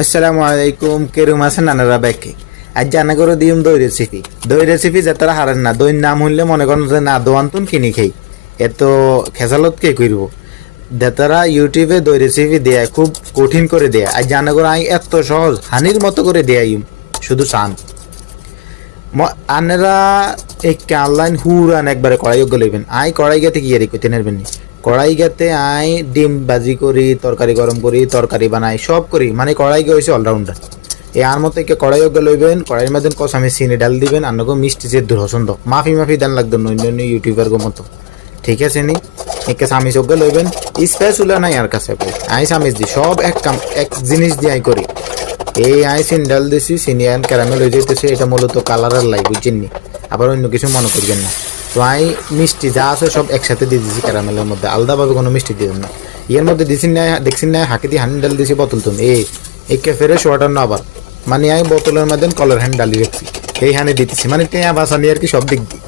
আসসালামু আলাইকুম কেরুম আছেন নানারা ব্যাকে আজ জানা করে দিম দই রেসিপি যে তারা হারেন না দইয়ের নাম হইলে মনে করেন যে না দোয়ান্তন কিনি খাই এত খেসালত কে করব দেতারা ইউটিউবে দই রেসিপি দেয় খুব কঠিন করে দেয় আজ জানা করে আই এত সহজ হানির মতো করে দেয় শুধু চান আনেরা এই অনলাইন হুরান একবারে কড়াই লইবেন আই কড়াই গাতে কি আর কইতে নেবেন কড়াই গাতে আই ডিম বাজি করি তরকারি গরম করি তরকারি বানাই সব করি মানে কড়াই গে হয়েছে অলরাউন্ডার এই আর মতো একে কড়াই লইবেন কড়াইয়ের মধ্যে কষ আমি চিনি ডাল দিবেন আর নগো মিষ্টি যে দুরসন্দ মাফি দেন লাগতো অন্য ইউটিউবার গো মতো ঠিক আছে নি একে সামিজ ওকে লইবেন স্পেসুলা নাই আর কাছে আই সামিজ দি সব এক জিনিস দিয়ে আই করি এই আই চিনি ডাল দিছি চিনি আন ক্যারামেল হয়ে যেতেছে এটা মূলত কালারের লাই বুঝছেন নি আবার অন্য কিছু মনে করবেন না তো আই মিষ্টি যা আছে সব একসাথে দিয়ে দিয়েছি ক্যারামেলের মধ্যে আলাদাভাবে কোনো মিষ্টি দিবেন না এর মধ্যে দিছেন না দেখছেন না হাঁকি দিয়ে হানি ডাল দিয়েছি বোতল তুমি এই ফেরে শোয়াটার না আবার মানে আমি বোতলের মধ্যে কলার হ্যান্ড ডালি রাখছি এই হানি দিতেছি মানে টেয়া বাসানি আর কি সব দিক দিয়ে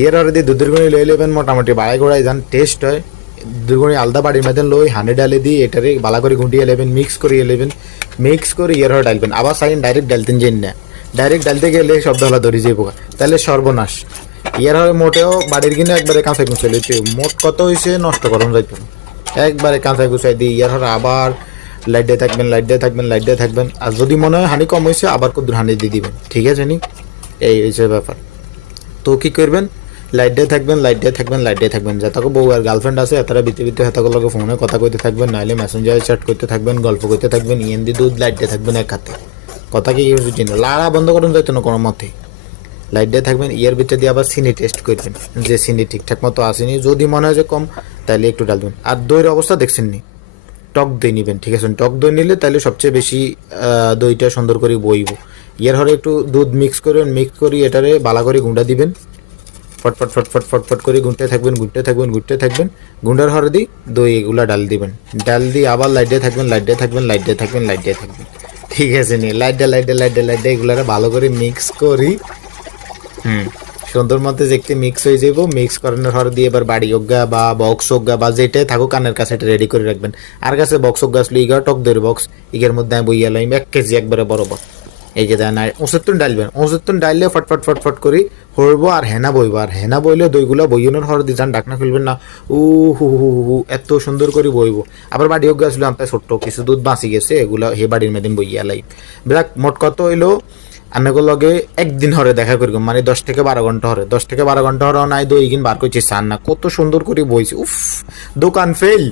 এর আর দিয়ে দুধের গুঁড়ি লই নেবেন মোটামুটি বাড়াই গোড়াই যান টেস্ট হয় দুগুণি আলাদা বাড়ির মধ্যে লই হানি ডালে দিয়ে এটারে বালা করে গুঁটিয়ে নেবেন মিক্স করে এর হয়ে ডালবেন আবার সাইন ডাইরেক্ট ডালতেন যেন না ডাইরেক্ট ডালতে গেলে শব্দ হলা ধরি যাই পোকা তাহলে সর্বনাশ ইয়ার হয়ে মোটেও বাড়ির কিনে একবারে কাঁচাই গুছাই লইতে মোট কত হয়েছে নষ্ট করুন যাইতো একবারে কাঁচাই গুছাই দিই ইয়ার হরে আবার লাইট দিয়ে থাকবেন আর যদি মনে হয় হানি কম হয়েছে আবার কদ্দুর হানি দিয়ে দিবেন ঠিক আছে নি এই হচ্ছে ব্যাপার তো কী করবেন লাইট দিয়ে থাকবেন যাতাকে বউ আর গার্লফ্রেন্ড আছে তারা বিতে হেতাগুলোকে ফোনে কথা কইতে থাকবেন নাহলে মেসেঞ্জারে চ্যাট করতে থাকবেন গল্প করতে থাকবেন ইয়েন্দি দুধ লাইট দিয়ে থাকবেন এক হাতে কথা কি ইউজ চিনি লাড়া বন্ধ করুন যাইতো না কোনো মতে লাইট দিয়ে থাকবেন ইয়ের ভিতরে দিয়ে আবার চিনি টেস্ট করবেন যে চিনি ঠিকঠাক মতো আসেনি যদি মনে হয় যে কম তাহলে একটু ডালবেন আর দইয়ের অবস্থা দেখছেন নি টক দই নেবেন ঠিক আছে টক দই নিলে তাহলে সবচেয়ে বেশি দইটা সুন্দর করে বইব ইয়ার হরে একটু দুধ মিক্স করি এটারে বালা করে গুঁড়া দিবেন ফটফট করে গুঁটতে থাকবেন গুঁড়ার হরে দিই দই এগুলা ডাল দিয়ে আবার লাইট দিয়ে থাকবেন ঠিক আছে নি লাইট দিয়ে এগুলারে ভালো করে মিক্স করি সুন্দর মতো যে একটি মিক্স হয়ে যাব মিক্স করানোর হর দিয়ে এবার বাড়ি হোক বা বক্স হোক বা যেটাই থাকুক কানের কাছে এটা রেডি করে রাখবেন আর কাছে বক্স হোক আসলে ইগা টক দইয়ের বক্স ইগের মধ্যে আমি বইয়া লাইম 1 কেজি একবারে বরাবর এই যে দেন 69 ডালবেন 69 ডাললে ফটফট করে হরবো আর হেনা বইলে দইগুলা বইনের হর দিয়ে যান ডাকনা খুলবেন না হু এত সুন্দর করে বইব আবার বাড়ি হোক আসলে আপনার ছোট্ট কিছু দুধ বাঁচি গেছে এগুলো হে বাড়ির মেদিন বইয়া লাইম ব্রাক মোট কত হইলো আনাগো লগে একদিন হরে দেখা করি মানে 10 থেকে 12 ঘন্টা হরে নাই দই কিন বার করছি চান না কত সুন্দর করে বইছি উফ দোকান ফেল